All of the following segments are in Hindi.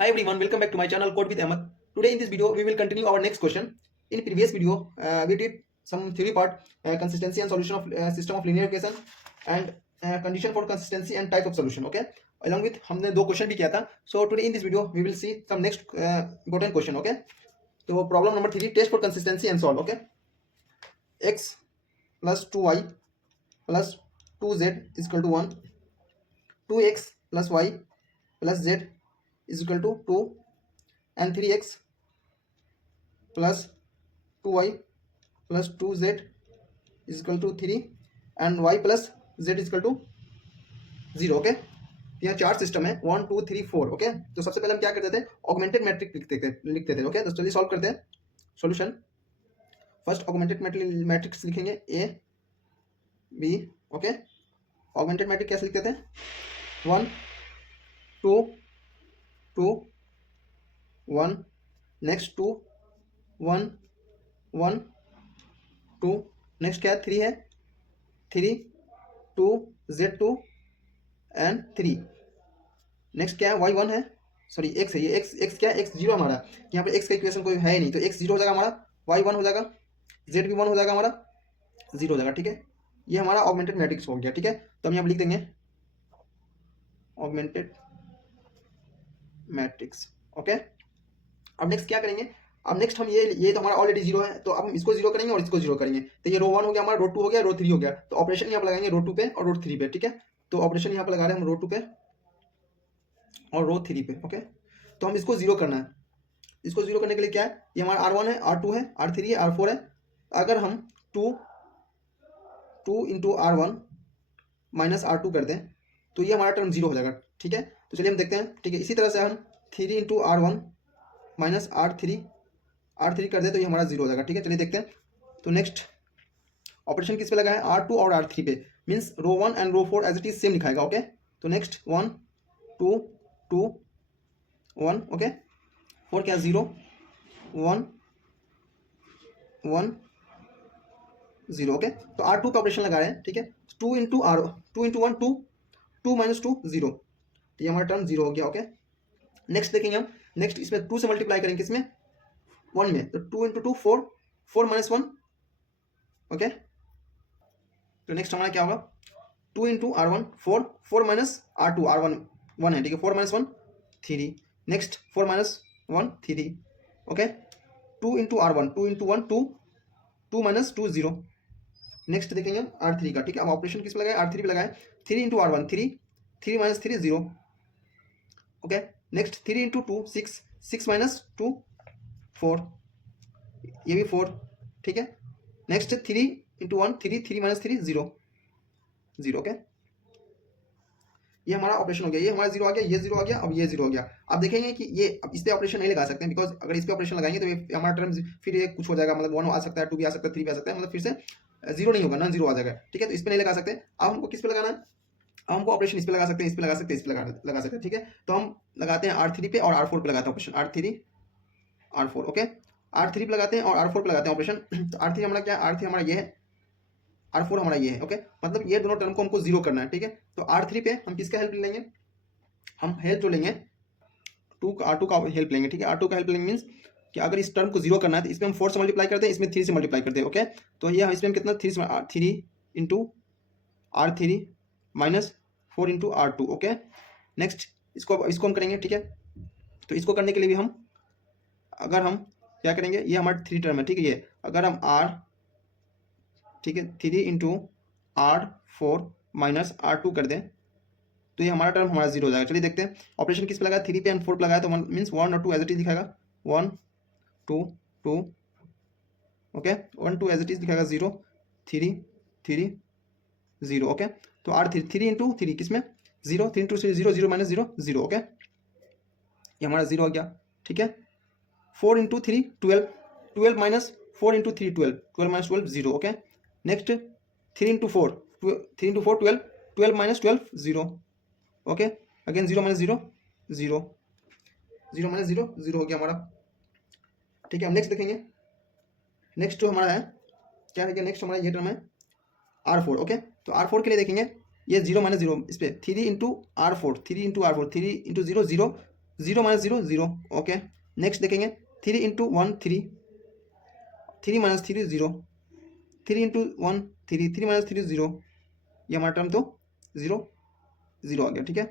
Hi everyone, welcome back to my channel Code with Ahmed. Today in this video we will continue our next question. In previous video we did some theory part, consistency and solution of system of linear equation and condition for consistency and type of solution. Okay, along with हमने दो क्वेश्चन भी किया था. So today in this video we will see some next important question. Okay, तो problem number 3, test for consistency and solve. Okay, x plus 2y plus 2z is equal to 1, 2x plus y plus z is equal to 2 and 3x plus 2y plus 2z is equal to 3 and y plus z is equal to 0. Okay, यहाँ चार सिस्टम है 1 2 3 4. ओके, तो सबसे पहले हम क्या करते थे, ऑगमेंटेड मैट्रिक्स लिखते थे. ओके, तो चलिए सॉल्व करते हैं. सॉल्यूशन फर्स्ट ऑगमेंटेड मैट्रिक्स लिखेंगे A B. Okay, augmented matrix कैसे लिखते थे, 1 2 2 1, नेक्स्ट 2 1 1 2, नेक्स्ट क्या है 3 है 3 2 z2 एंड 3, नेक्स्ट क्या है y1 है, सॉरी x है, ये x क्या है, x जीरो हमारा, यहाँ पे x का इक्वेशन कोई है ही नहीं, तो x जीरो हो जाएगा हमारा, y1 हो जाएगा, z भी 1 हो जाएगा हमारा, 0 हो जाएगा. ठीक है, ये हमारा ऑगमेंटेड मैट्रिक्स हो गया. ठीक है, तो हम यहाँ लिख देंगे ऑगमेंटेड मैट्रिक्स. ओके, अब नेक्स्ट क्या करेंगे, अब नेक्स्ट हम ये तो हमारा ऑलरेडी जीरो है, तो अब हम इसको जीरो करेंगे और इसको जीरो करेंगे, तो ये रो 1 हो गया हमारा, रो 2 हो गया, रो 3 हो गया, तो ऑपरेशन यहाँ पर लगाएंगे रो 2 पे और रो 3 पे. ठीक है, तो ऑपरेशन यहाँ पर लगा रहे हैं हम रो 2 पे और रो 3 पे. ओके, तो हम इसको जीरो करना है. इसको जीरो करने के लिए क्या है, ये हमारा R1 है, R2 है, R3 है, R4 है. अगर हम 2 इंटू R1 माइनस R2 कर दें तो ये हमारा टर्म जीरो हो जाएगा. ठीक है, तो चलिए हम देखते हैं. ठीक है, इसी तरह से हम 3 इंटू R1 माइनस R3 कर दे तो ये हमारा जीरो हो जाएगा. ठीक है, चलिए देखते हैं. तो नेक्स्ट ऑपरेशन किस पे लगा है, R2 और R3 पे, means row 1 and row 4 as it is same लिखाएगा. ओके, तो नेक्स्ट 1 2 2 1. ओके, 4 क्या 0 1 1 0. ओके, तो R2 का ऑपरेशन लगा रहे हैं. ठीक है, 2 इंटू 1 2 2 माइनस 2 0, तो ये हमारा टर्म जीरो हो गया. ओके, नेक्स्ट देखेंगे हम, नेक्स्ट इसमें 2 से मल्टीप्लाई करेंगे, किसमें 1 में, तो 2 इंटू 2 4 4 माइनस 1. ओके, तो नेक्स्ट हमारा क्या होगा, 2 into R1 4 4 minus R2 R1 1 है. ठीक है, 4 minus 1 3, next 4 minus 1 3. Okay, 2 into R1 2 into 1 2 2 minus 2 0. Next देखेंगे हम R3 का. ठीक है, अब ऑपरेशन किस पे लगाए, R3 पे लगाए, 3 into R1 3 3 minus 3 0. Okay, next 3 into 2 6 6 minus 2 4, ये भी 4. ठीक है, नेक्स्ट 3 इंटू 1 3 3 माइनस 3 0 0. ओके, ये हमारा ऑपरेशन हो गया, ये हमारा जीरो आ गया, ये जीरो आ गया, अब ये जीरो हो गया. अब देखेंगे कि ये अब इस पे ऑपरेशन नहीं लगा सकते हैं, बिकॉज अगर इस पे ऑपरेशन लगाएंगे तो ये हमारा टर्म फिर ये कुछ हो जाएगा, मतलब 1 आ सकता है, 2 भी आ सकता है, 3 भी आ सकता है, मतलब फिर से जीरो नहीं होगा, नॉन जीरो आ जाएगा. ठीक है, तो इस पे नहीं लगा सकते. अब हमको किस पे लगाना है, अब हमको ऑपरेशन इस पे लगा सकते हैं, इस पे लगा सकते हैं, इस पे लगा सकते हैं. ठीक है, तो हम लगाते हैं R3 पे और R4 पे लगाते हैं operation, R3 R4. Okay, R3 पे लगाते हैं और R4 पे लगाते हैं ऑपरेशन. तो R3 हमारा क्या है, R3 हमारा ये है, R4 हमारा ये है. ओके, मतलब ये दोनों टर्म को हमको जीरो करना है. ठीक है, तो R3 पे हम किसका हेल्प लेंगे, हम हेल्प जो लेंगे R2 का हेल्प लेंगे. ठीक है, R2 का हेल्प लेंगे मीन्स कि अगर इस टर्म को जीरो करना है तो इसमें हम 4 से मल्टीप्लाई करते हैं, इसमें 3 से मल्टीप्लाई करते हैं. ओके, तो ये इसमें हम कितना 3 into R3 minus 4 into R2. Okay, next इसको हम करेंगे. ठीक है, तो इसको करने के लिए भी हम अगर हम क्या करेंगे, ये हमारा 3 टर्म है. ठीक है, ये अगर हम ठीक है 3 इंटू R4 माइनस R2 कर दें तो ये हमारा टर्म हमारा जीरो हो जाएगा. चलिए देखते हैं ऑपरेशन किस पे लगाया, 3 पे एंड 4 पे लगाया, तो मीन्स 1 और 2 एज इट इज दिखाएगा, 1 2 2. ओके, 1 2 एज इट इज दिखाएगा, 0 3 3 0. ओके, तो R3 इंटू 3 किसमें 0, 3 इंटू 0 0 माइनस 0 0. ओके, ये हमारा जीरो हो गया. ठीक है, 4 into 3 12 12 minus 4 into 3 12 12 minus 12 0. Okay, next 3 into 4 12 12 minus 12 0. Okay, again 0 minus 0 0 0 minus 0 0 हो गया हमारा. ठीक है, हम नेक्स्ट देखेंगे. नेक्स्ट जो हमारा है क्या है, नेक्स्ट हमारा ये टर्म है R4. ओके, तो R4 के लिए देखेंगे, ये 0 माइनस 0 इस पर 3 into R4 3 into 0 0 zero minus zero zero, okay. Next देखेंगे 3 × 1 3, 3 माइनस 3 जीरो, 3 × 1 3, 3 माइनस 3 जीरो, ये हमारा टर्म तो जीरो जीरो आ गया, ठीक है।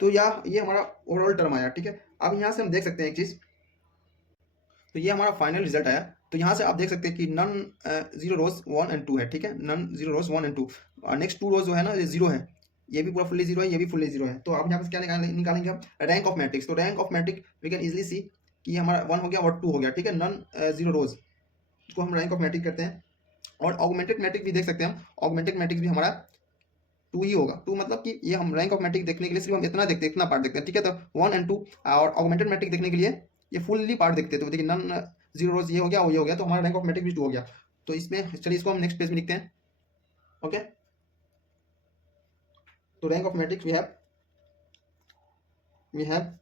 तो ये हमारा ओवरऑल टर्म आया, ठीक है। अब यहाँ से हम देख सकते हैं एक चीज़, तो ये हमारा फाइनल रिजल्ट आया। तो यहाँ से आप देख सकते हैं कि नन जीरो रोज 1 एंड 2 है, ठीक है, नन जीरो रोज 1 एंड 2, और नेक्स्ट 2 रोज जो है ना ये जीरो है, ये भी पूरा फुल्ली जीरो है, ये भी फुल्ली जीरो है। तो आप यहाँ पे क्या निकालेंगे हम, रैंक ऑफ मैट्रिक्स। तो rank of matrix we can easily see कि हमारा 1 हो गया और 2 हो गया, ठीक है, नन जीरो रोज को हम रैंक ऑफ मैट्रिक करते हैं। और ऑगमेंटेड मैट्रिक भी देख सकते हैं हम, ऑगमेंटेड मैट्रिक्स भी हमारा 2 ही होगा। 2 मतलब कि ये हम रैंक ऑफ मैट्रिक देखने के लिए सिर्फ हम इतना देखते हैं, इतना पार्ट देखते हैं, ठीक है। तो 1 एंड 2, और ऑगमेंटेड मैट्रिक देखने के लिए ये फुल्ली पार्ट देखते हैं। तो देखिए नन जीरो रोज ये हो गया और ये हो गया, तो हमारा रैंक ऑफ मैट्रिक भी 2 हो गया। तो इसमें चलिए इसको हम नेक्स्ट पेज में लिखते हैं, ओके। तो rank of matrix we have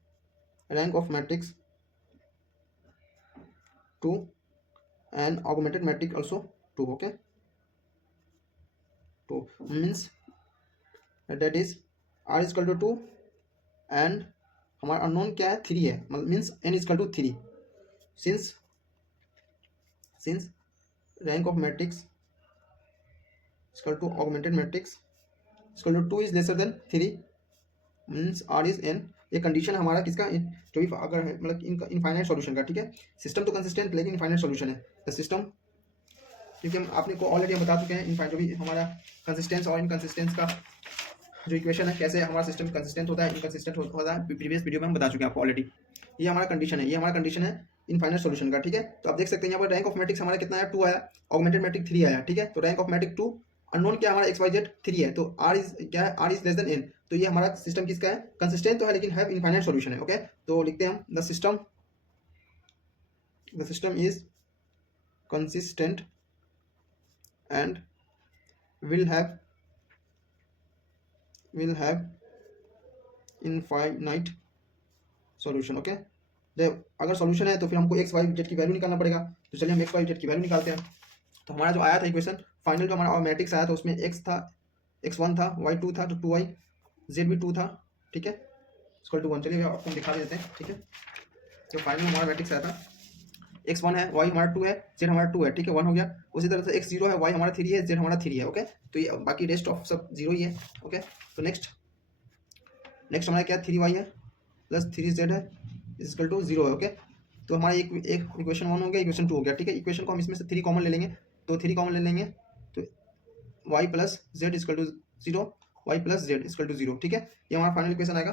rank of matrix 2 and augmented matrix also 2, okay। तो means that is r is equal to 2 and हमारा अननोन क्या है 3 है, मतलब means n is equal to 3, since rank of matrix is equal to augmented matrix is equal to 2 is lesser than 3 means r is n। ये कंडीशन हमारा किसका, जो भी अगर है मतलब इनफाइनाइट सॉल्यूशन का, ठीक है। सिस्टम तो कंसिस्टेंट लेकिन इनफाइनाइट सॉल्यूशन है द सिस्टम, क्योंकि हम आपने को ऑलरेडी हम बता चुके हैं जो भी हमारा कंसिस्टेंस और इनकंसिस्टेंस का जो इक्वेशन है, कैसे हमारा सिस्टम कंसिस्टेंट होता है इनकंसिस्टेंट होता है, प्रीवियस वीडियो में हम बता चुके हैं आपको ऑलरेडी। ये हमारा कंडीशन है, ये हमारा कंडीशन है इनफाइनाइट सॉल्यूशन का, ठीक है। तो आप देख सकते हैं यहाँ पर रैंक ऑफ मैट्रिक्स हमारा कितना आया, 2 आया, ऑगमेंटेड मैट्रिक 3 आया, ठीक है। तो रैंक ऑफ मैट्रिक 2, अननोन क्या हमारा एक्स वाई जेड 3 है, तो आर इज क्या है, R is less than N. तो ये हमारा सिस्टम किसका है, कंसिस्टेंट तो है लेकिन है इनफाइनाइट सॉल्यूशन है, ओके। तो लिखते हैं हम the system is consistent and will have infinite solution, okay. अगर सॉल्यूशन है तो फिर हमको एक्स वाई जेड की वैल्यू निकालना पड़ेगा। तो चलिए हम एक्स वाई जेड की वैल्यू निकालते हैं। तो हमारा जो आया था इक्वेशन फाइनल, जो हमारा मैट्रिक्स आया था उसमें एक्स था, x1 था, y2 था, तो 2y, z भी 2 था, ठीक है, इक्वल टू 1। चलिए आपको दिखा देते हैं, ठीक है। तो फाइनल हमारा मैट्रिक्स आया था, x1 है, y हमारा 2 है, z हमारा 2 है, ठीक है, 1 हो गया। उसी तरह से x0 है, y हमारा 3 है, z हमारा 3 है, ओके। तो ये बाकी रेस्ट ऑफ सब जीरो ही है, ओके। तो नेक्स्ट हमारा क्या 3y है प्लस 3z है इज इक्वल टू 0 है, ओके। तो हमारा एक इक्वेशन 1 हो गया, इक्वेशन 2 हो गया, ठीक है। इक्वेशन को हम इसमें से 3 कॉमन ले लेंगे, तो 3 कॉमन ले लेंगे, तो y plus z is equal to 0, y plus z is equal to 0, ठीक है। ये हमारा फाइनल इक्वेशन आएगा।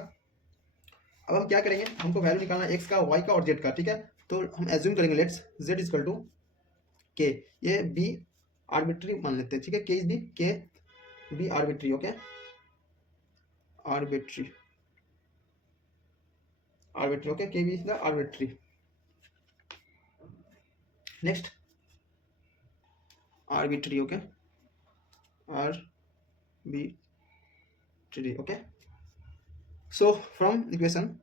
अब हम क्या करेंगे, हमको वैल्यू निकालना है x का, y का और z का, ठीक है। तो हम एज्यूम करेंगे let's z is equal to k, ये b आर्बिट्री मान लेते हैं, ठीक है। k is b, k b arbitrary, okay, arbitrary, okay, k b is the arbitrary. Next arbitrary, okay, arbitrary, okay. So from equation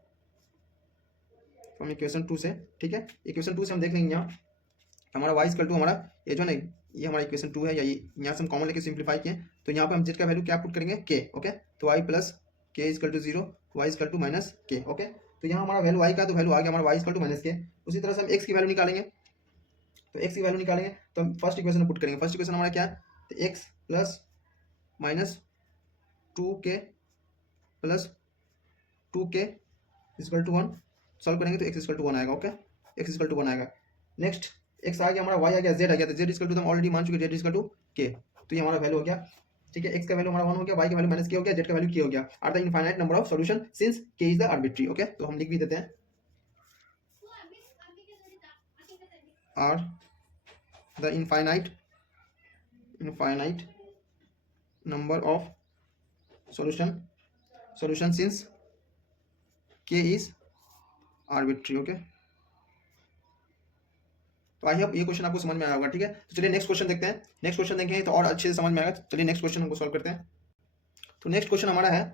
2 से, ठीक है, इक्वेशन 2 से हम देख लेंगे यहाँ हमारा y इक्वल टू हमारा ये जो नहीं, ये हमारा इक्वेशन 2 है, या ये यहाँ से हम कॉमन लेके सिंप्लीफाई किए। तो यहाँ पे हम z का वैल्यू क्या पुट करेंगे, k, ओके। तो y plus k equal to 0, y equal to minus k, okay. तो यहाँ हमारा वैल्यू y का, तो वैल्यू आ गया हमारा y equal to minus k। उसी तरह से हम x की वैल्यू निकालेंगे, तो x की वैल्यू निकालेंगे तो हम फर्स्ट इक्वेशन में पुट करेंगे। फर्स्ट इक्वेशन हमारा क्या है, तो x plus minus 2k plus 2k equal to 1, solve करेंगे तो x इक्वल टू 1 आएगा, ओके, x इक्वल टू 1 आएगा। नेक्स्ट x आ गया हमारा, y आ गया, z आ गया, तो z इक्वल टू हम ऑलरेडी मान चुके, z इक्वल टू k। तो ये हमारा वैल्यू हो गया, ठीक है। x का वैल्यू हमारा 1 हो गया, y का वैल्यू माइनस k हो गया, z का वैल्यू k हो गया। Are the infinite number of solution since k is the arbitrary, okay. तो हम लिख भी देते हैं are the infinite number of solution since k is arbitrary, okay. तो आई होप ये क्वेश्चन आपको समझ में आया होगा, ठीक है। तो चलिए नेक्स्ट क्वेश्चन देखते हैं। नेक्स्ट क्वेश्चन देखेंगे तो और अच्छे से समझ में आएगा। चलिए नेक्स्ट क्वेश्चन हमको सॉल्व करते हैं। तो नेक्स्ट क्वेश्चन हमारा है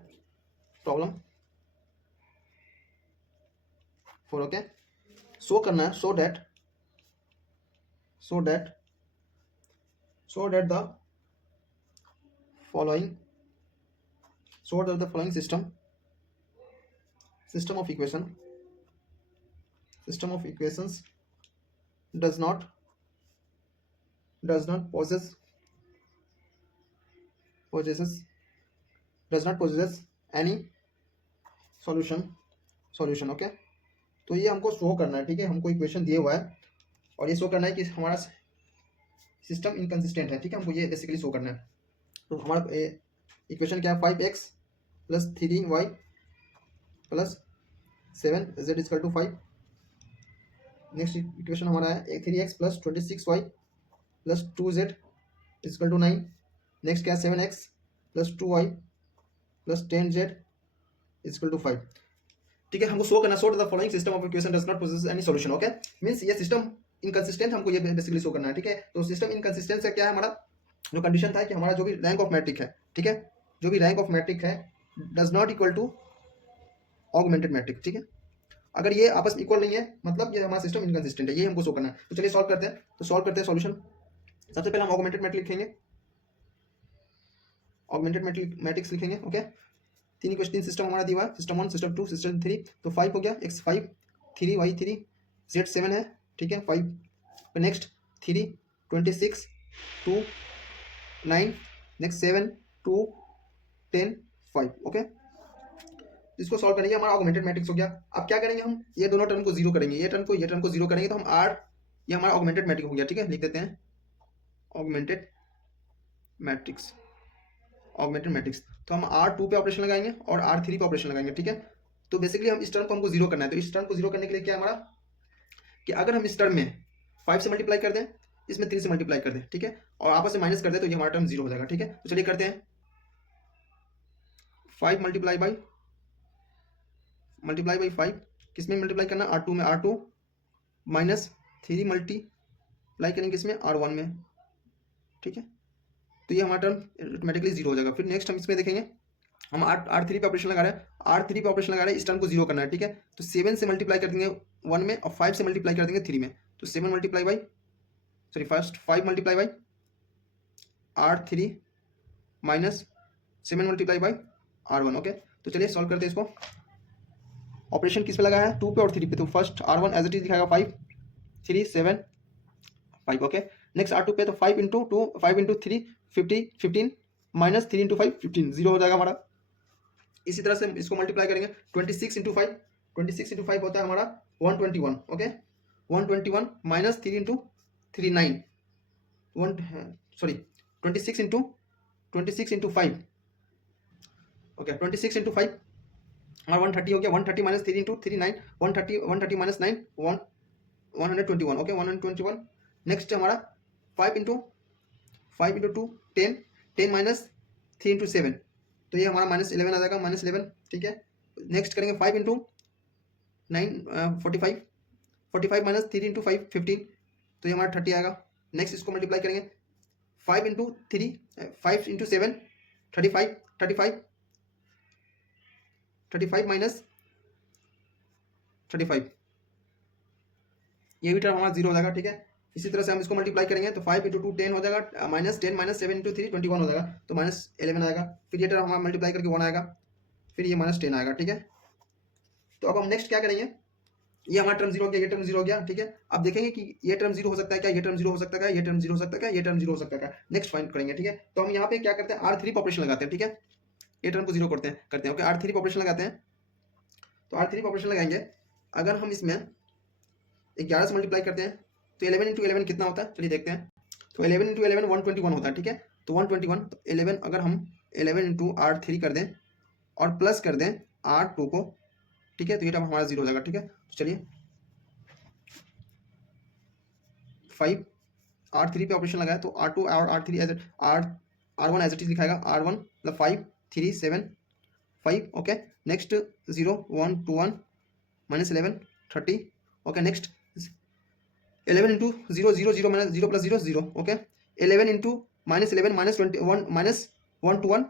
प्रॉब्लम 4, ओके। शो करना है, so that the following system of equation system of equations does not possess possesses does not possess any solution okay. तो ये हमको शो करना है, ठीक है, हमको इक्वेशन दिए हुआ है और ये शो करना है कि हमारा सिस्टम इनकंसिस्टेंट है, ठीक है, हमको ये बेसिकली शो करना है। तो हमारा इक्वेशन क्या है, 5x plus 3y plus 7z equal to 5। Next equation हमारा है 3x plus 26y plus 2z equal to 9। Next क्या है 7x plus 2y plus 10z is equal to 5, ठीक है। हमको शो करना, show the following system of equation does not possess any solution, okay. Means ये सिस्टम इनकंसिस्टेंट, हमको ये बेसिकली शो करना है, ठीक है। तो सिस्टम इनकंसिस्टेंट से क्या है, हमारा जो कंडीशन था कि हमारा जो भी रैंक ऑफ मैट्रिक है, ठीक है, जो भी रैंक ऑफ मैट्रिक है does not equal to augmented matrix, ठीक है। अगर ये आपस में इक्वल नहीं है मतलब ये हमारा सिस्टम इनकंसिस्टेंट है, ये हमको शो करना है। तो चलिए सॉल्व करते हैं। तो सॉल्व करते हैं सॉल्यूशन। सबसे पहले हम ऑगमेंटेड मैट्रिक्स लिखेंगे, ऑगमेंटेड मैट्रिक्स लिखेंगे, ओके। तीन क्वेश्चन सिस्टम हमारा दिया हुआ है, सिस्टम 1, सिस्टम 2, सिस्टम 3। तो 5 हो गया, x 5, 3 y 3, z 7 है, ठीक है, 5। Next 3 26 2 9, next 7 2 10 5, okay. इसको सॉल्व करेंगे, हमारा ऑगमेंटेड मैट्रिक्स हो गया। अब क्या करेंगे, हम ये दोनों टर्म को जीरो करेंगे, ये टर्म को जीरो करेंगे तो हम r, ये हमारा ऑगमेंटेड मैट्रिक्स हो गया, ठीक है। लिख देते हैं ऑगमेंटेड मैट्रिक्स, ऑगमेंटेड मैट्रिक्स। तो हम R2 पे ऑपरेशन लगाएंगे और R3 पे ऑपरेशन लगाएंगे, ठीक है। तो बेसिकली हम इस टर्म को हमको जीरो करना है। तो इस टर्म को जीरो करने के लिए क्या हमारा कि अगर हम इस टर्म में 5 से मल्टीप्लाई कर दें, इसमें 3 से मल्टीप्लाई कर दें, ठीक है, और आपस में माइनस कर दें तो ये हमारा टर्म जीरो हो जाएगा, ठीक है। तो चलिए करते हैं 5 मल्टीप्लाई बाई 5, किसमें मल्टीप्लाई करना, R2 में, R2 माइनस 3 मल्टीप्लाई करेंगे किसमें, R1 में, ठीक है। तो ये हमारा टर्म ऑटोमेटिकली जीरो हो जाएगा। फिर नेक्स्ट हम इसमें देखेंगे, हम R3 पे ऑपरेशन लगा रहे हैं, R3 पे ऑपरेशन लगा रहे हैं, इस टर्म को जीरो करना है, ठीक है। तो 7 से मल्टीप्लाई कर देंगे 1 में और 5 से मल्टीप्लाई कर देंगे 3 में। तो 7 multiply by, sorry first 5 multiply by R3 minus 7 multiply by R1, okay. तो चलिए सॉल्व करते हैं इसको। ऑपरेशन किस पे लगा है, 2 पे और 3 पे। तो first R1 as it is दिखाएगा 5 3 7 5, ओके। नेक्स्ट R2 पे तो 5 into 2 5 into 3 15 minus 3 into 5 15, zero हो जाएगा हमारा। इसी तरह से इसको मल्टीप्लाई करेंगे 26 इंटू 5, 26 इंटू 5 होता है हमारा 121, okay. 121 minus 3 into 3 9, 26 into 5, okay, 26 into 5 हमारा 130 हो गया। 130 minus 3 into 3 9, 130 minus 9 121, okay, 121। Next हमारा 5 इंटू 2 10, 10 माइनस 3 इंटू 7, तो ये हमारा माइनस 11 आ जाएगा, माइनस 11, ठीक है। नेक्स्ट करेंगे 5 इंटू 9 45 माइनस 3 इंटू 5 15, तो ये हमारा 30 आएगा। नेक्स्ट इसको मल्टीप्लाई करेंगे 5 इंटू 3 5 इंटू 7 35 माइनस 35, ये भी टर्म हमारा जीरो हो जाएगा, ठीक है। इसी तरह से हम इसको मल्टीप्लाई करेंगे तो 5 इंटू 2 10 हो जाएगा, माइनस 10 माइनस 7 इंटू 3 21 हो जाएगा, तो माइनस 11 आएगा। फिर ये टर्म हमारा मल्टीप्लाई करके 1 आएगा, फिर ये माइनस 10 आएगा, ठीक है। तो अब हम नेक्स्ट क्या करेंगे, ये हमारा टर्म जीरो हो गया, ये टर्म जीरो हो गया, ठीक है। अब देखेंगे कि ये टर्म जीरो हो सकता है क्या, ये टर्म जीरो हो सकता है क्या, ये टर्म जीरो हो सकता है क्या, ये टर्म जीरो हो सकता है क्या, नेक्स्ट फाइंड करेंगे, ठीक है। तो हम यहाँ पे क्या करते हैं, R3 पे ऑपरेशन लगाते हैं, ठीक है। ये टर्म को जीरो करते हैं, ओके। R3 पे ऑपरेशन लगाते हैं, तो R3 पे ऑपरेशन लगाएंगे। अगर हम इसमें 11 से मल्टीप्लाई करते हैं तो 11 इंटू 11 कितना होता है, चलिए देखते हैं। तो 11 इंटू 11 121 होता है, ठीक है। तो 121, तो 11 अगर हम 11 इंटू R3 कर दें और प्लस कर दें R2 को, ठीक है, तो ये टर्म हमारा जीरो हो जाएगा, ठीक है। तो चलिए 5 R3 पे ऑपरेशन लगाया तो R2 और R3 as R1 as it is दिखाएगा, R1 मतलब 5 3 7 5, okay. Next 0 1 2 1 minus 11 30, okay. Next 11 into 0 0 0 minus 0 plus 0 0, okay. 11 into minus 11 minus 21 minus 1 to 1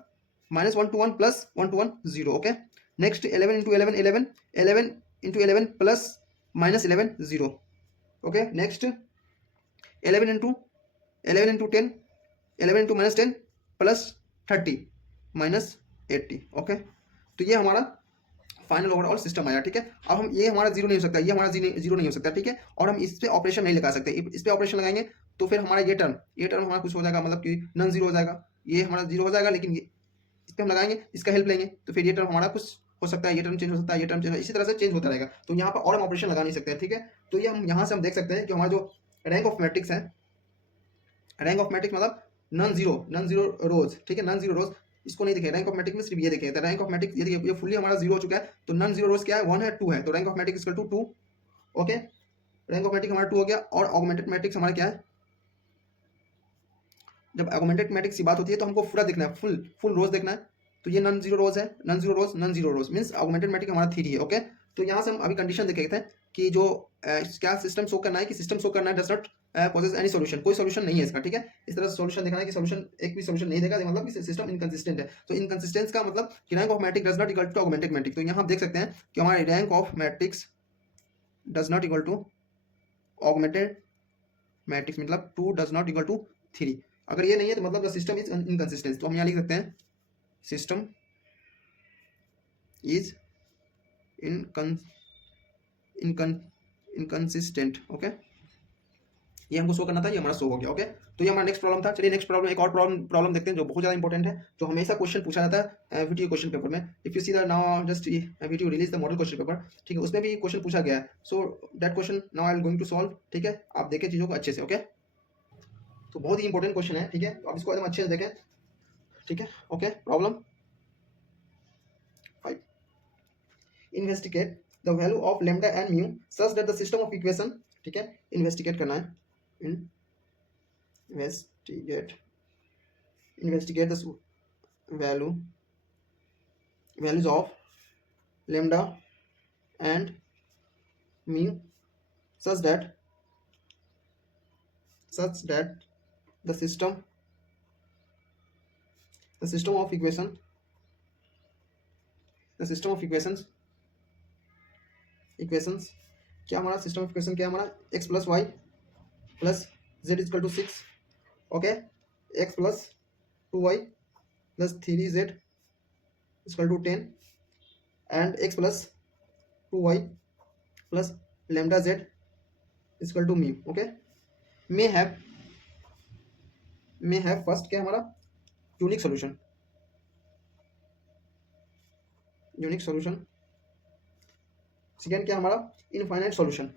minus 1 to 1 plus 1 to 1 0, okay. Next 11 into 11 11 11 into 11 plus minus 11 0, okay. Next 11 into 10 11 into minus 10 plus 30 minus 80, okay. तो ये हमारा फाइनल ओवरऑल सिस्टम आया, ठीक है। अब हम ये हमारा जीरो नहीं हो सकता, ये हमारा जीरो नहीं हो सकता, ठीक है। और हम इस पे ऑपरेशन नहीं लगा सकते, इस पे ऑपरेशन लगाएंगे तो फिर हमारा ये टर्म हमारा कुछ हो जाएगा, मतलब कि नॉन जीरो हो जाएगा, ये हमारा जीरो हो जाएगा, लेकिन इस पे हम लगाएंगे, इसका हेल्प लेंगे तो फिर ये टर्म हमारा कुछ हो सकता है, ये टर्म चेंज हो सकता है, ये टर्म चेंज, इसी तरह से चेंज होता रहेगा। तो यहाँ पर और हम ऑपरेशन लगा नहीं सकते, ठीक है। तो ये हम यहाँ से हम देख सकते हैं कि हमारा जो रैंक ऑफ मैट्रिक्स है, रैंक ऑफ मैट्रिक्स मतलब नॉन जीरो रोज, ठीक है, नॉन जीरो रोज इसको नहीं देखे, रैंक ऑफ मैट्रिक्स में सिर्फ ये देखे, तो रैंक ऑफ मैट्रिक्स ये देखिए, ये फुल्ली हमारा जीरो हो चुका है, तो नॉन जीरो रोज क्या है, 1 है, 2 है, तो rank of matrix equal to 2, okay. Rank of matrix हमारा 2 हो गया। और ऑगमेंटेड मैट्रिक्स हमारा क्या है, जब ऑगमेंटेड मैट्रिक्स की बात होती है तो हमको पूरा देखना है, फुल रोज देखना है, तो ये नॉन जीरो रोज है, नॉन जीरो रोज मींस ऑगमेंटेड मैट्रिक्स हमारा 3 है, ओके। तो यहाँ से हम अभी कंडीशन देखे थे कि जो क्या सिस्टम शो करना है, कि सिस्टम शो करना है does not possess any solution, कोई सॉल्यूशन नहीं है इसका, ठीक है। इस तरह से सॉल्यूशन दिखाना है कि सॉल्यूशन एक भी सॉल्यूशन नहीं देगा, मतलब कि सिस्टम इनकंसिस्टेंट है। तो इनकंसिस्टेंस का मतलब कि rank of matrix does not equal to augmented matrix. तो यहाँ आप देख सकते हैं कि हमारा rank of matrix does not equal to augmented matrix, मतलब 2 डज नॉट इक्वल टू 3। अगर ये नहीं है तो मतलब द सिस्टम इज इनकंसिस्टेंट। तो हम यहाँ लिख सकते हैं सिस्टम इज इनकंसिस्टेंट, ओके। ये हमको शो करना था, ये हमारा शो हो गया, ओके। तो ये हमारा नेक्स्ट प्रॉब्लम था। चलिए नेक्स्ट प्रॉब्लम, एक और प्रॉब्लम देखते हैं जो बहुत ज़्यादा इंपॉर्टेंट है, जो हमेशा क्वेश्चन पूछा जाता है वीडियो क्वेश्चन पेपर में। If you see the now just video release the model question paper, ठीक है, उसमें भी क्वेश्चन पूछा गया है। So that question now I am going to solve, ठीक है। आप देखें चीज़ों को अच्छे से, ओके। तो बहुत ही इंपॉर्टेंट क्वेश्चन है, ठीक है, तो आप इसको एकदम अच्छे से देखें, ठीक है, okay. Problem 5, investigate the value of lambda and mu such that the system of equation, ठीक है, इन्वेस्टिगेट करना है, investigate the values of lambda and mu such that the system of equations क्या हमारा सिस्टम ऑफ इक्वेशन क्या हमारा x plus Y plus Z equal to 6, okay, x plus 2y plus 3z equal to 10 and x plus 2y plus lambda z equal to mu, okay. May have first क्या हमारा यूनिक सॉल्यूशन, सेकेंड क्या हमारा इनफाइनाइट सॉल्यूशन,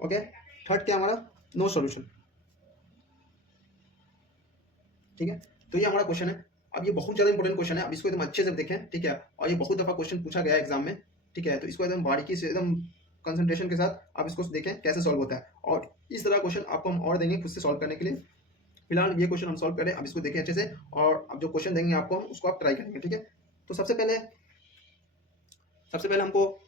ओके। थर्ड क्या हमारा नो सॉल्यूशन, ठीक है। तो ये हमारा क्वेश्चन है। अब ये बहुत ज्यादा इंपॉर्टेंट क्वेश्चन है, अब इसको एकदम अच्छे से देखें, ठीक है। और ये बहुत दफा क्वेश्चन पूछा गया है एग्जाम में, ठीक है। तो इसको एकदम बारीकी से, एकदम कंसंट्रेशन के साथ आप इसको देखें कैसे सॉल्व होता है। और इस तरह क्वेश्चन आपको हम और देंगे खुद से सॉल्व करने के लिए। फिलहाल ये क्वेश्चन हम सॉल्व करें, अब इसको देखें अच्छे से, और अब जो क्वेश्चन देंगे आपको हम उसको आप ट्राई करेंगे, ठीक है। तो सबसे पहले हमको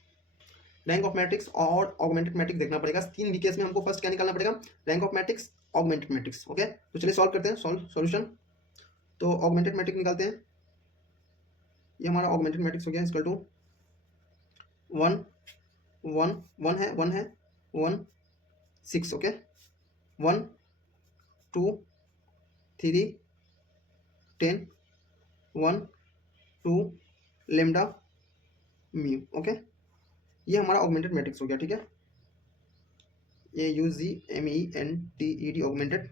रैंक ऑफ मैट्रिक्स और ऑगमेंटेड मैट्रिक्स देखना पड़ेगा। 3 केस में हमको फर्स्ट क्या निकालना पड़ेगा, rank of matrix, augmented matrix, okay. तो चलिए सॉल्व करते हैं, सॉल्यूशन। तो ऑगमेंटेड मैट्रिक्स निकालते हैं। ये हमारा ऑगमेंटेड मैट्रिक्स हो गया equal to 1 6, okay, 1 2 3 10 1 2 lambda mu, okay. ये हमारा ऑगमेंटेड मैट्रिक्स हो गया, ठीक है। ये UGMENTED ऑगमेंटेड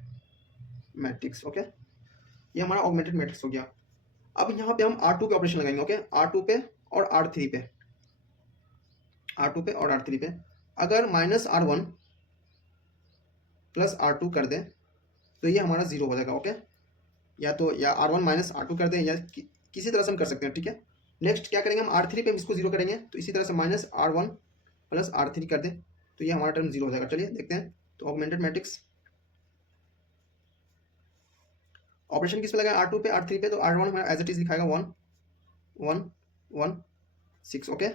मैट्रिक्स, ओके। ये हमारा ऑगमेंटेड मैट्रिक्स हो गया। अब यहाँ पे हम R2 पे ऑपरेशन लगाएंगे, ओके, R2 पे और R3 पे, अगर -R1 प्लस R2 कर दें तो ये हमारा 0 हो जाएगा, ओके। या तो या R1 माइनस R2 कर दें, या किसी तरह से हम कर सकते हैं, ठीक है। नेक्स्ट क्या करेंगे हम R3 पे इसको 0 करेंगे, तो इसी तरह से -R1 प्लस R3 कर दें तो ये हमारा टर्म 0 हो जाएगा। चलिए देखते हैं। तो ऑगमेंटेड मैट्रिक्स ऑपरेशन किस पे लगा, R2 पे, R3 पे, तो R1 हमारा एज इट इज लिखाएगा 1 1 1 6, ओके।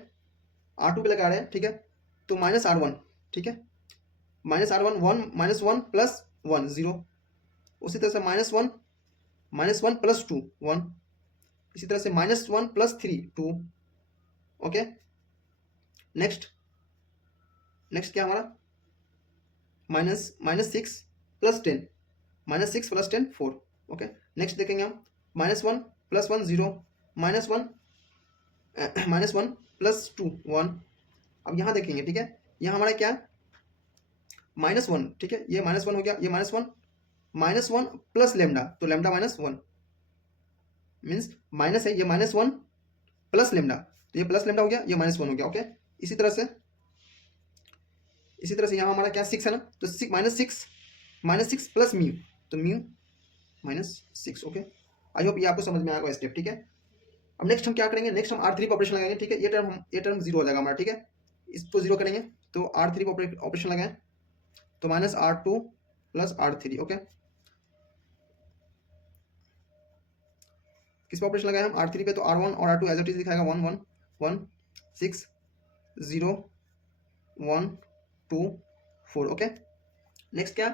R2 पे लगा रहे हैं, ठीक है। तो -R1, ठीक है, -R1 1 प्लस 1 0, उसी तरह से -1 प्लस 2 1, इसी तरह से -1 प्लस 3 2, ओके। नेक्स्ट क्या हमारा -6 प्लस 10 4, ओके। नेक्स्ट देखेंगे हम -1 प्लस 1 0, -1 -1 प्लस 2 1। अब यहाँ देखेंगे, ठीक है, यहाँ हमारा क्या -1, ठीक है, ये -1 हो गया, ये -1 प्लस लेमडा, तो लेमडा -1 मीन्स माइनस है, ये -1 प्लस लेमडा, तो ये प्लस लेमडा हो गया, ये -1 हो गया। ओके, इसी तरह से यहाँ हमारा क्या 6 है ना, तो -6 प्लस म्यू, तो म्यू -6। ओके, आई होप ये आपको समझ में आएगा स्टेप, ठीक है। अब नेक्स्ट हम क्या करेंगे, नेक्स्ट हम R3 पर ऑपरेशन लगाएंगे, ठीक है, ये टर्म जीरो हो जाएगा हमारा, ठीक है, इसको जीरो करेंगे, तो R3 पर ऑपरेशन लगाएं, तो -R2 प्लस R3। ओके, किस पर ऑपरेशन लगाए हम, R3 पे, तो R1 और R2 एज इट इज दिखाएगा 1 1 1 6 0 1 2 4। ओके, नेक्स्ट क्या,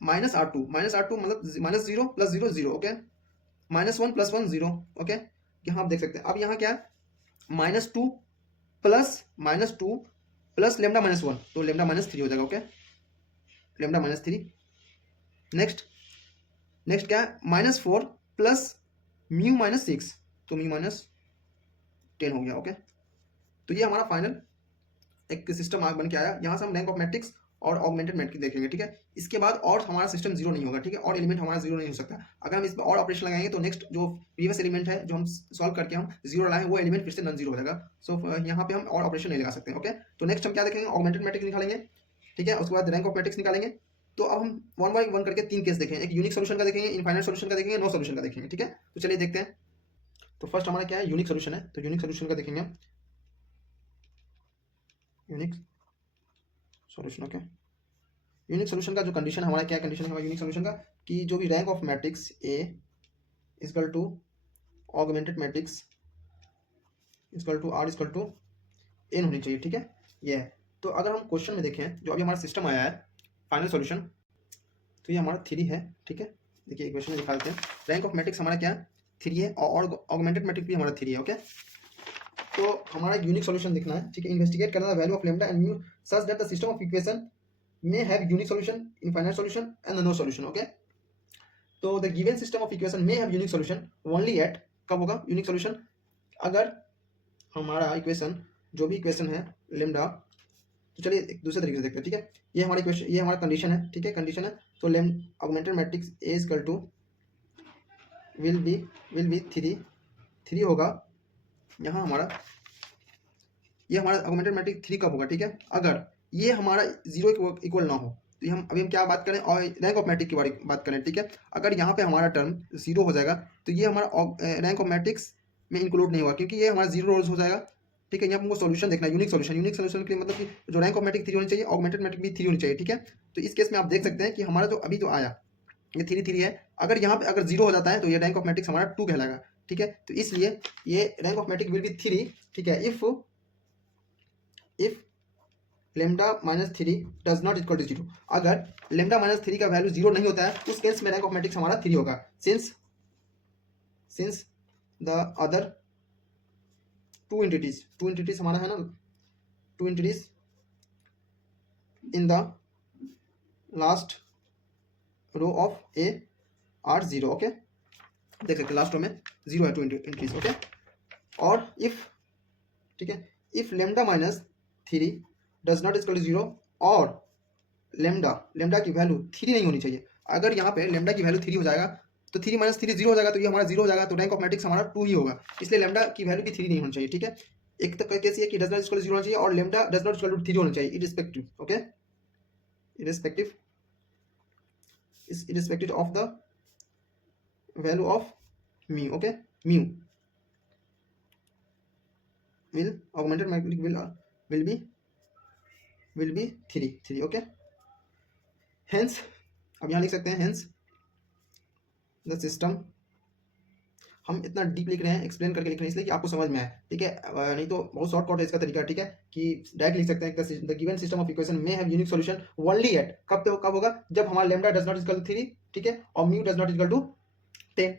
-R2 मतलब -0 प्लस 0 0। Okay, -1 plus 1 0। ओके, यहाँ आप देख सकते हैं। अब यहाँ क्या -2 प्लस लेमडा -1, तो लेमडा -3 हो जाएगा। Okay, lambda -3। नेक्स्ट क्या -4 प्लस म्यू -6, तो म्यू -10 हो गया। ओके, तो ये हमारा फाइनल एक सिस्टम आग बन के आया। यहाँ से हम रैंक ऑफ मैट्रिक्स और ऑगमेंटेड मैट्रिक्स देखेंगे, ठीक है। इसके बाद और हमारा सिस्टम जीरो नहीं होगा, ठीक है, और एलिमेंट हमारा जीरो नहीं हो सकता। अगर हम इस पर और ऑपरेशन लगाएंगे तो नेक्स्ट जो प्रीवियस एलिमेंट है जो हम सॉल्व करके हम जीरो लाए वो एलिमेंट फिर से नॉन जीरो हो जाएगा। सो यहाँ पे हम और ऑपरेशन नहीं लगा सकते। ओके, तो नेक्स्ट हम क्या देखेंगे, ऑगमेंटेड मैट्रिक्स निकालेंगे, ठीक है, उसके बाद रैंक ऑफ मैट्रिक्स निकालेंगे। तो अब हम 1 बाई 1 करके 3 केस देखेंगे, एक यूनिक सोल्यूशन का देखेंगे, इनफाइनाइट सोल्यूशन का देखेंगे, नो सोल्यूशन का देखेंगे, ठीक है। तो चलिए देखते हैं। तो फर्स्ट हमारा क्या है, यूनिक सोल्यूशन है, तो यूनिक सोल्यूशन का देखेंगे, unique solution. Okay, unique solution का जो कंडीशन हमारा क्या कंडीशन है हमारा यूनिक सोल्यूशन का, कि जो भी rank of matrix A equal to augmented matrix equal to R equal to N होनी चाहिए, ठीक है, ये है। तो अगर हम क्वेश्चन में देखें जो अभी हमारा सिस्टम आया है फाइनल सॉल्यूशन, तो ये हमारा 3 है, ठीक है। देखिए इक्वेशन में दिखा देते हैं, रैंक ऑफ मैट्रिक्स हमारा क्या 3 है और ऑगमेंटेड मैट्रिक्स भी हमारा 3 है। ओके, तो हमारा यूनिक सॉल्यूशन दिखना है, ठीक है, इन्वेस्टिगेट करना है value of lambda and mu such that the system of equation may have unique solution, infinite solution and no solution. Okay, तो the given system of equation may have unique solution only at, कब होगा unique solution, अगर हमारा इक्वेशन जो भी इक्वेशन है लेमडा, तो चलिए एक दूसरे तरीके से देखते हैं, ठीक है। ये हमारा इक्वेशन, ये हमारा कंडीशन है, ठीक है, कंडीशन है। तो लेम augmented matrix A equal to will be 3 होगा। यहाँ हमारा ये हमारा ऑगमेंटेड मैट्रिक्स 3 कब होगा, ठीक है, अगर ये हमारा जीरो इक्वल ना हो। तो हम अभी हम क्या बात करें, और रैंक ऑफ मैट्रिक्स की बात करें, ठीक है। अगर यहाँ पे हमारा टर्म जीरो हो जाएगा तो ये हमारा रैंक ऑफ मैट्रिक्स में इंक्लूड नहीं होगा, क्योंकि ये हमारा जीरो रोज हो जाएगा, ठीक है। यहाँ हमको सोल्यूशन देखना है, यूनिक सोल्यूशन के लिए मतलब कि जो रैंक ऑफ मैट्रिक्स 3 होनी चाहिए, ऑगमेंटेड मैट्रिक्स भी 3 होनी चाहिए, ठीक है। तो इस केस में आप देख सकते हैं कि हमारा जो अभी जो आया ये 3 है, अगर यहाँ पे अगर जीरो हो जाता है तो ये रैंक ऑफ मैट्रिक्स हमारा 2 कहलाएगा, ठीक है। तो इसलिए ये rank of matrix will be 3, ठीक है, if lambda -3 does not equal to 0। अगर लेमडा -3 का वैल्यू 0 नहीं होता है उस केस में रैंक ऑफ मैट्रिक्स हमारा 3 होगा, since the other two entities हमारा है ना, two entities in the last row of A are 0। Okay, देख सकते हैं लास्ट रो में 0 है, टू एंटिटीज। ओके, और इफ, ठीक है, if lambda -3 does not equal to 0 और लेमडा की वैल्यू 3 नहीं होनी चाहिए। अगर यहाँ पे लेमडा की वैल्यू 3 हो जाएगा तो 3 - 3 0 हो जाएगा, तो ये हमारा 0 हो जाएगा, तो रैंक ऑफ मैट्रिक्स हमारा 2 ही होगा। इसलिए लेमडा की वैल्यू भी 3 नहीं होनी चाहिए, ठीक है। एक तो केस ये कि डज नॉट इक्वल टू 0 होना चाहिए और lambda does not equal to 3 होना चाहिए, irrespective. Okay, irrespective of the value of mu. Okay, mu will augmented matrix will be 3। Okay, hence अब यहाँ लिख सकते हैं, हेंस द सिस्टम, हम इतना डीप लिख रहे हैं, एक्सप्लेन करके लिख रहे हैं इसलिए कि आपको समझ में आए, ठीक है, नहीं तो बहुत शॉर्टकट है इसका तरीका, ठीक है, कि डायरेक्ट लिख सकते हैं the given system of equation में have unique solution only at, कब होगा, जब हमारा lambda does not equal to 3, ठीक है, और mu does not equal to 10।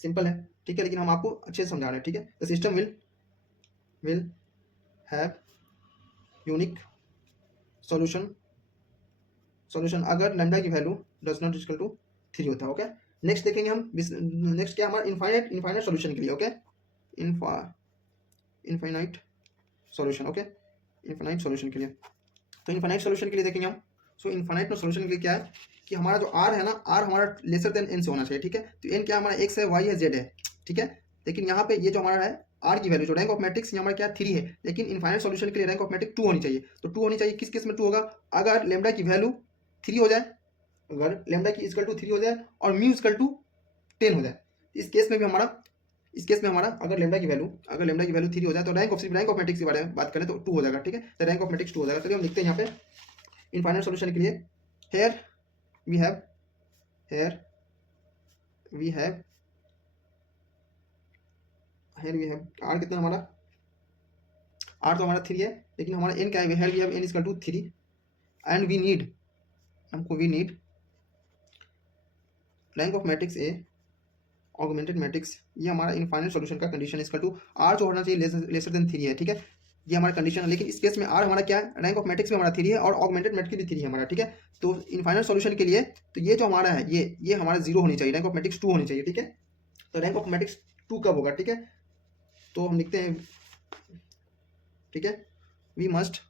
Simple है, ठीक है, लेकिन हम आपको अच्छे से समझा रहे हैं, ठीक है। The system will have unique solution अगर लेमडा की value does not equal to 3 होता है। ओके, नेक्स्ट देखेंगे हम, नेक्स्ट क्या हमारा इनफाइनाइट सॉल्यूशन के लिए, okay, infinite solution, okay, infinite solution के लिए। तो इनफाइनाइट सॉल्यूशन के लिए देखेंगे हम। सो इनफाइनाइट सॉल्यूशन के लिए क्या है कि हमारा जो आर है ना, आर हमारा लेसर देन एन से होना चाहिए, ठीक है। तो एन क्या हमारा एक्स है, वाई है, जेड है, ठीक है। लेकिन यहाँ पे ये जो हमारा है आर की वैल्यू, जो रैंक ऑफ मैट्रिक्स यहाँ हमारा क्या 3 है, लेकिन इनफाइनाइट सॉल्यूशन के लिए रैंक ऑफ मैट्रिक्स 2 होनी चाहिए। तो 2 होनी चाहिए, किस केस में 2 होगा, अगर लेमडा की वैल्यू 3 हो जाए, अगर लेमडा की इक्वल टू 3 हो जाए और म्यू इक्वल टू 10 हो जाए। इस केस में भी हमारा अगर लेमडा की वैल्यू 3 हो जाए तो रैंक ऑफ मैट्रिक्स के बारे में बात करें तो 2 हो जाएगा, ठीक है। तो रैंक ऑफ मैट्रिक्स 2 हो जाएगा। चलिए हम लिखते हैं यहाँ पे इनफाइनाइट सॉल्यूशन के लिए, हेयर वी हैव आर कितना हमारा, आर तो हमारा 3 है, लेकिन हमारा एन क्या है, here we have N equal to 3 and we need rank of matrix A augmented matrix. ये हमारा इनफाइनाइट सॉल्यूशन का कंडीशन इक्वल टू आर जो होना चाहिए लेसर देन 3 है, ठीक है। ये हमारा कंडीशन है, लेकिन इस केस में आर हमारा क्या है, रैंक ऑफ मैट्रिक्स में हमारा 3 है और ऑगमेंटेड मैट्रिक्स भी 3 है हमारा, ठीक है। तो इनफाइनाइट सॉल्यूशन के लिए तो ये जो हमारा है ये हमारा 0 होनी चाहिए, रैंक ऑफ मैट्रिक्स 2 होनी चाहिए, ठीक है। तो रैंक ऑफ मैट्रिक्स 2 कब होगा, ठीक है। तो हम लिखते हैं, ठीक है, we must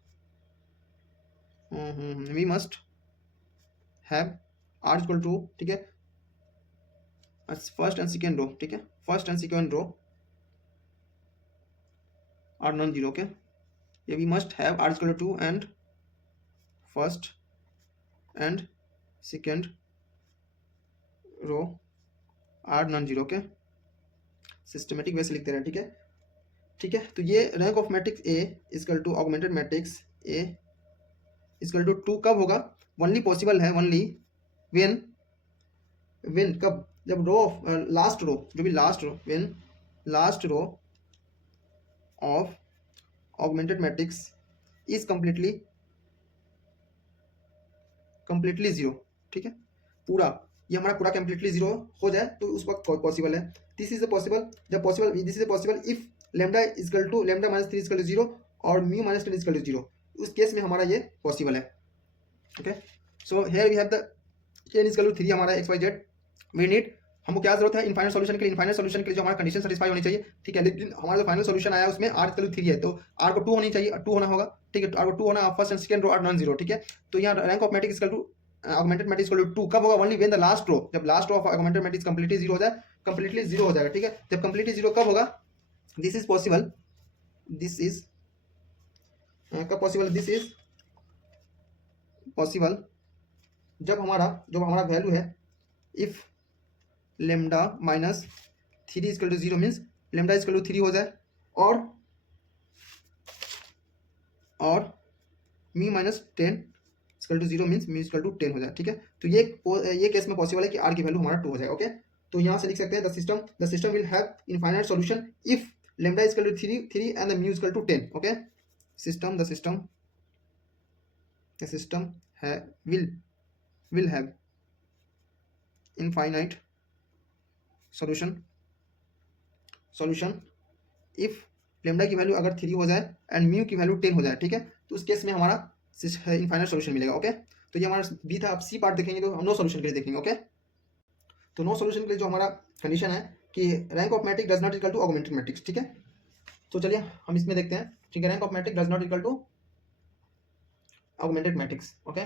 have r equal to, ठीक है, फर्स्ट एंड सेकेंड रो, ठीक है, first and second row are non zero, okay. ये we must have r equal to and first and second row are non zero, okay. Systematic way से लिखते रहे, ठीक है, ठीक है। तो ये rank of matrix A equal to augmented matrix A equal to 2 कब होगा, ओनली पॉसिबल है, ओनली व्हेन कब, जब रो लास्ट रो, जो भी last row, when last row of augmented matrix is completely zero, ठीक है। पूरा ये हमारा पूरा कंप्लीटली जीरो हो जाए तो उस वक्त पॉसिबल है। दिस इज पॉसिबल जब possible, this is possible if lambda equal to lambda minus 3 equal to 0 और म्यू माइनस 10 इक्वल टू 0, उस केस में हमारा ये पॉसिबल है, okay. So here we have the n equal to 3 हमारा X Y Z. We need, हमको क्या जरूरत है इनफाइनाइट सॉल्यूशन के लिए, इनफाइनाइट सॉल्यूशन के लिए जो हमारा कंडीशन सेटिस्फाई होनी चाहिए, ठीक है। लेकिन हमारा जो फाइनल सॉल्यूशन आया उसमें r इक्वल टू 3 है, तो r को 2 होनी चाहिए, 2 होना होगा, ठीक है। r को 2 होना, first and second row are non zero, ठीक है। तो यहाँ rank of matrix equal to augmented matrix equal to 2 कब होगा, only when the last row, जब last row of augmented matrix completely zero हो जाए, कंप्लीटली जीरो हो जाएगा, ठीक है। जब कंप्लीटली जीरो कब होगा, this is possible, this is कब पॉसिबल, दिस इज पॉसिबल जब हमारा वैल्यू है if lambda minus 3 equal to 0 means lambda equal to 3 हो जाए और mu minus 10 equal to 0 means mu equal to 10 हो जाए, ठीक है। तो ये केस में पॉसिबल है कि आर की वैल्यू हमारा 2 हो जाएगा, ओके। तो यहाँ से लिख सकते हैं the system will have infinite solution if lambda equal to 3 and the mu equal to 10, okay. The system है will have infinite solution if lambda की वैल्यू अगर 3 हो जाए एंड म्यू की वैल्यू 10 हो जाए, ठीक है। तो उस केस में हमारा इनफाइनाइट सॉल्यूशन मिलेगा, ओके। तो ये हमारा बी था। अब सी पार्ट देखेंगे तो हम नो सॉल्यूशन के लिए देखेंगे, ओके। तो नो सॉल्यूशन के लिए जो हमारा कंडीशन है कि rank of matrix does not equal to augmented matrix, ठीक है। तो चलिए हम इसमें देखते हैं, ठीक है। Rank of matrix does not equal to augmented matrix, okay.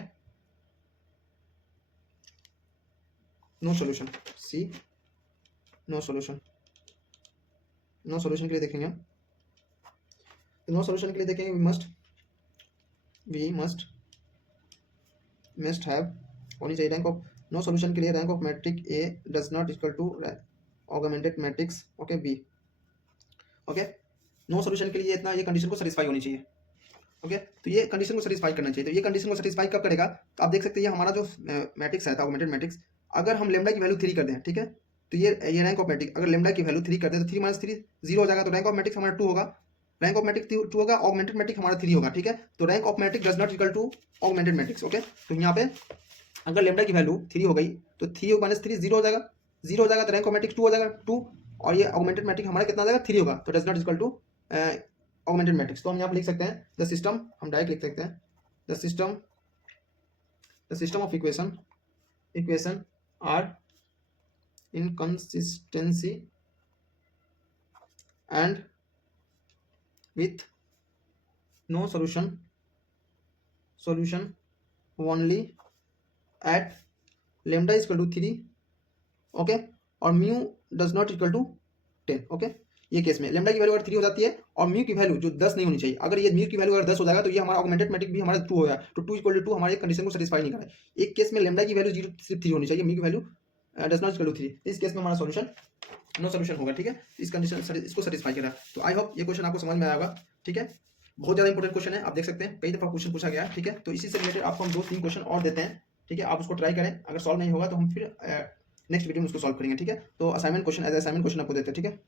No solution, see no solution के लिए देखेंगे। नो सॉल्यूशन के लिए देखेंगे वी मस्ट हैव होनी चाहिए रैंक ऑफ, नो सॉल्यूशन के लिए rank of matrix A does not equal to augmented matrix, okay, B, okay. No solution के लिए इतना ये कंडीशन को सेटिस्फाई होनी चाहिए, ओके। तो ये कंडीशन को सेटिस्फाई करना चाहिए। तो ये कंडीशन को सेटिस्फाई कब करेगा, तो आप देख सकते हैं ये हमारा जो मैट्रिक्स है ऑगमेंटेड मैट्रिक्स, अगर हम लेमडा की वैल्यू 3 कर दें, ठीक है। तो ये रैंक ऑफ मैट्रिक्स अगर लेमडा की वैल्यू 3 कर दें तो 3 माइनस 3 0 हो जाएगा, तो रैंक ऑफ मैट्रिक्स हमारा 2 होगा, रैंक ऑफ मैट्रिक्स 2 होगा, ऑगमेंटेड मैट्रिक्स हमारा 3 होगा, ठीक है। तो rank of matrix does not equal to augmented matrix, okay. तो यहाँ पे अगर लेमडा की वैल्यू 3 हो गई तो 3 माइनस 3 0 हो जाएगा, तो रैंक ऑफ मैट्रिक्स 2 हो जाएगा, 2, और ये ऑगमेंटेड मैट्रिक्स हमारा कितना आ जाएगा, 3 होगा, तो does not equal to augmented matrix. तो हम यहाँ पे लिख सकते हैं द सिस्टम, हम डायरेक्ट लिख सकते हैं the system of equation are inconsistency and with no solution only at lambda is equal to 3, okay, और mu does not equal to 10, okay. ये केस में लेमडा की वैल्यू अगर 3 हो जाती है और म्यू की वैल्यू जो 10 नहीं होनी चाहिए, अगर ये म्यू की वैल्यू अगर 10 हो जाएगा तो ये हमारा ऑगमेंटेड मैट्रिक्स भी हमारा 2 हो गया, तो 2 इक्वल टू 2 हमारे कंडीशन को सेटिस्फाई नहीं कर रहा है। एक केस में लेमडा की वैल्यू 0 सिर्फ 3 होनी चाहिए, म्यू की value does not equal to 3, इस केस में हमारा सॉल्यूशन नो सॉल्यूशन होगा, ठीक है। इस कंडीशन इसको सेटिस्फाई कर रहा है। तो आई होप ये क्वेश्चन आपको समझ में आया होगा, ठीक है। बहुत ज़्यादा इंपॉर्टेंट क्वेश्चन है, आप देख सकते हैं कई दफा क्वेश्चन पूछा गया है, ठीक है। तो इसी से रिलेटेड आपको हम 2-3 क्वेश्चन और देते हैं, ठीक है। आप उसको ट्राई करें, अगर सॉल्व नहीं होगा तो हम फिर नेक्स्ट वीडियो में उसको सॉल्व करेंगे, ठीक है। तो assignment question as assignment question आपको देते हैं, ठीक है।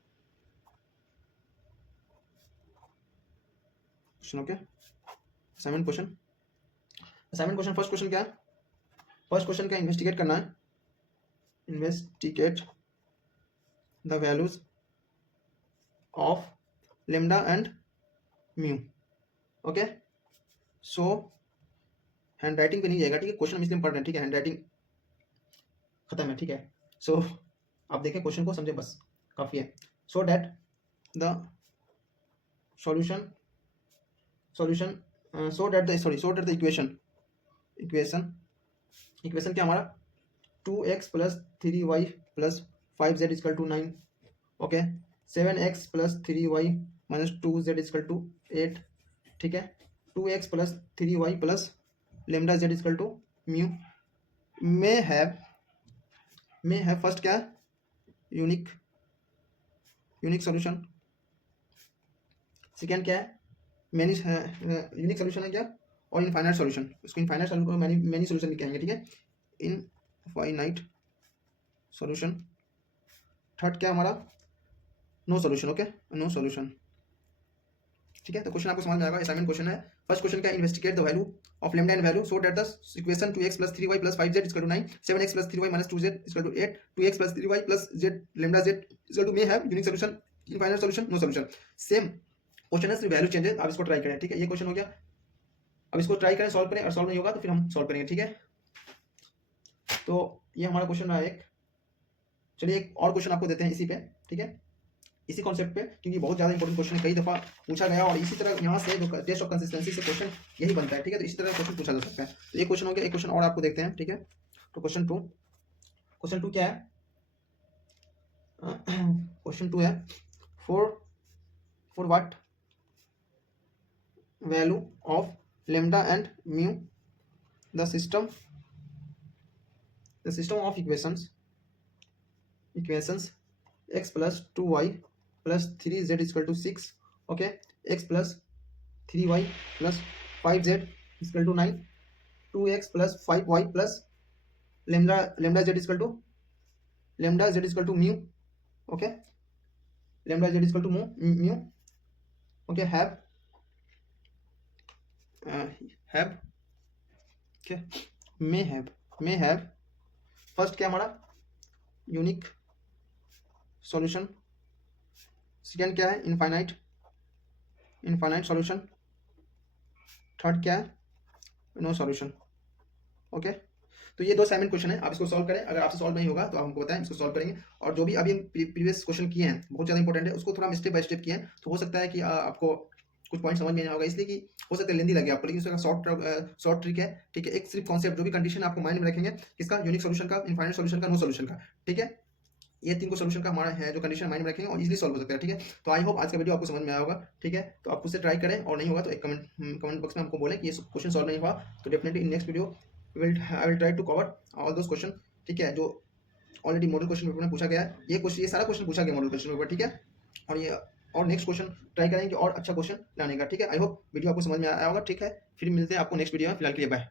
Okay, assignment question first question क्या है? फर्स्ट क्वेश्चन क्या इन्वेस्टिगेट करना है, investigate the values of lambda and mu, okay. So handwriting पे नहीं जाएगा, ठीक है। क्वेश्चन हम इसलिए पढ़ रहे हैं, ठीक है, हैंड राइटिंग खत्म है, ठीक है। सो आप देखें क्वेश्चन को, समझे, बस काफ़ी है। So that the solution so that the equation क्या हमारा 2x plus 3y plus 5z equal to 9, okay. 7x plus 3y minus 2z equal to 8, ठीक है। 2x plus 3y plus lambda z equal to mu में है फर्स्ट क्या है, यूनिक सॉल्यूशन। सेकेंड क्या है, मैनी यूनिक सॉल्यूशन है क्या, और इनफाइनाइट सॉल्यूशन, उसको इनफाइनाइट सॉल्यूशन को मैनी सॉल्यूशन भी कहेंगे, ठीक है, इनफाइनाइट सॉल्यूशन। थर्ड क्या हमारा, no solution, okay, no solution, ठीक है। तो क्वेश्चन आपको समझ में आएगा, असाइनमेंट क्वेश्चन है। फर्स्ट क्वेश्चन क्या, investigate the value of lambda and value so that the equation 2x plus 3y plus 5z equal to 9, 7x plus 3y minus 2z equal to 8, 2x plus 3y plus z lambda z equal to may have unique solution, infinite solution, no solution. Same question है, सिर्फ वैल्यू चेंज है। आप इसको ट्राई करें, ठीक है। ये क्वेश्चन हो गया, अब इसको ट्राई करें, सॉल्व करें, और सॉल्व नहीं होगा तो फिर हम सॉल्व करेंगे, ठीक है। तो ये हमारा क्वेश्चन रहा एक। चलिए एक और क्वेश्चन आपको देते हैं इसी पे, ठीक है, इसी कॉन्सेप्ट पे, क्योंकि बहुत ज़्यादा इंपॉर्टेंट क्वेश्चन है, कई दफ़ा पूछा गया, और इसी तरह यहाँ से जो टेस्ट ऑफ कंसिस्टेंसी से क्वेश्चन यही बनता है, ठीक है। तो इसी तरह क्वेश्चन पूछा जा सकता है। तो ये क्वेश्चन हो गया, एक क्वेश्चन और आपको देखते हैं, ठीक है। तो क्वेश्चन टू क्या है, क्वेश्चन 2 है, for what value of lambda and mu the system of equations x plus 2y plus 3z equal to 6, okay, x plus 3y plus 5z equal to 9, 2x plus 5y plus lambda z equal to mu, okay, lambda z equal to mu, okay, have okay, may have first क्या हमारा यूनिक सॉल्यूशन, सेकेंड क्या है, इनफाइनाइट सॉल्यूशन, थर्ड क्या है, नो सॉल्यूशन, ओके। तो ये 2 असाइनमेंट क्वेश्चन है, आप इसको सॉल्व करें। अगर आपसे सॉल्व नहीं होगा तो आप हमको बताएं, इसको सॉल्व करेंगे। और जो भी अभी हम प्रीवियस क्वेश्चन किए हैं, बहुत ज़्यादा इंपॉर्टेंट है, उसको थोड़ा स्टेप बाय स्टेप किए हैं, तो हो सकता है कि आपको कुछ पॉइंट समझ में नहीं होगा, इसलिए कि हो सकता है लेंदी लगे आपको, लेकिन उसका शॉर्ट ट्रिक है, ठीक है। एक सिर्फ कॉन्सेप्ट, जो भी कंडीशन आपको माइंड में रखेंगे, किसका, यूनिक सॉल्यूशन का, इनफाइनाइट सॉल्यूशन का, नो सॉल्यूशन का, ठीक है। ये 3 को सॉल्यूशन का हमारा है जो कंडीशन माइंड में रखेंगे, और इजीली सॉल्व हो सकता है, ठीक है। तो आई होप आज का वीडियो आपको समझ में आया होगा, ठीक है। तो आप खुद से ट्राई करें, और नहीं होगा तो एक कमेंट बॉक्स में हमको बोलें कि ये क्वेश्चन सॉल्व नहीं हुआ, तो definitely in next video I will try to cover all those question, ठीक है, जो ऑलरेडी मॉडल क्वेश्चन पेपर में पूछा गया है। ये सारा क्वेश्चन पूछा गया मॉडल क्वेश्चन पेपर, ठीक है। और नेक्स्ट क्वेश्चन ट्राई करेंगे और अच्छा क्वेश्चन लाने का, ठीक है। आई होप वीडियो आपको समझ में आया होगा, ठीक है। फिर मिलते हैं आपको नेक्स्ट वीडियो में, फिलहाल के लिए बाय।